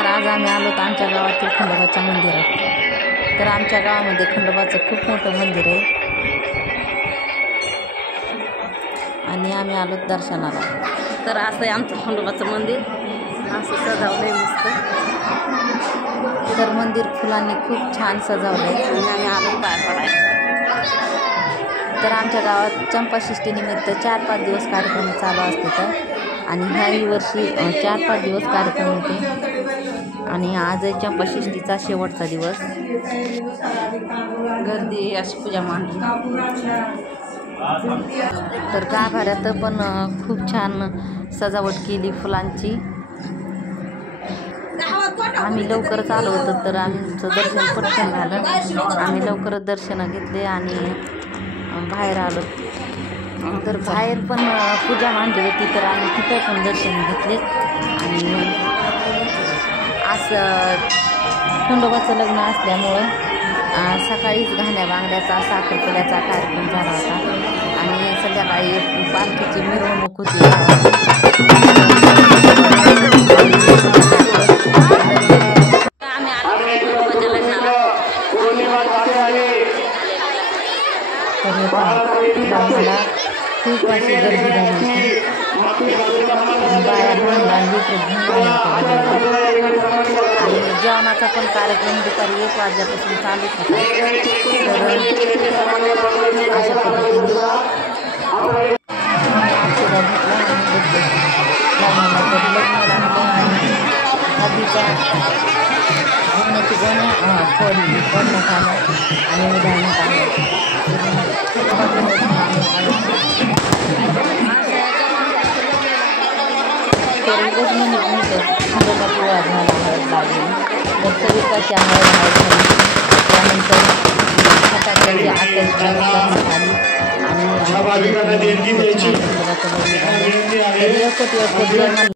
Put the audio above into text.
नमस्कार. आज आम्ही आलो तर आमच्या गावातील खंडोबाच्या मंदिरात. तर आमच्या गावामध्ये खंडोबाचं खूप मोठं मंदिर आहे आणि आम्ही आलो दर्शनाला. तर असं आहे आमचं खंडोबाचं मंदिर, असं सजावलंय मस्त. तर मंदिर फुलांनी खूप छान सजावलंय आणि आम्ही आलो पाय पडायला. तर आमच्या गावात चंपाषष्ठीनिमित्त 4-5 दिवस कार्यक्रम चालू असते तर, आणि ह्याही वर्षी 4-5 दिवस कार्यक्रम होते आणि आज आहे चंपाषष्ठीचा शेवटचा दिवस. गर्दी अशी पूजा मांडली. तर गाभाऱ्यात पण खूप छान सजावट केली फुलांची. आम्ही लवकरच आलो होतो तर आमचं दर्शन पटकन झालं. आम्ही लवकरच दर्शन घेतले आणि बाहेर आलो. तर बाहेर पण पूजा मांडली होती तर आम्ही तिथं पण दर्शन घेतले. आणि आज खंडोबाचं लग्न असल्यामुळं सकाळीच घाण्या बांगड्याचा साखरपुड्याचा कार्यक्रम झाला होता आणि संध्याकाळी पालखीची मिरवणूक होती. आम्ही आलो खंडोबाच्या लग्नाला. लग्नाला खूप अशी गर्दी झाली होती. बाया आणि जेवणाचा पण कार्यक्रम दुपारी 1 वाजल्यापासून चालूच होता. तर अशा पद्धतीने आशीर्वाद घेतला आणि लग्न लागलं आणि हळदीच्या गोण्याची गोण्या फोडण्यात आलं आणि उधळण्यात आलं. खंडोबा पोळा झाला, हळद लागली. तर सविताची हळद झाली. त्यानंतर फटाक्याची आतषबाजी करण्यात आली आणि खंडोबाचं लग्न झालं. तर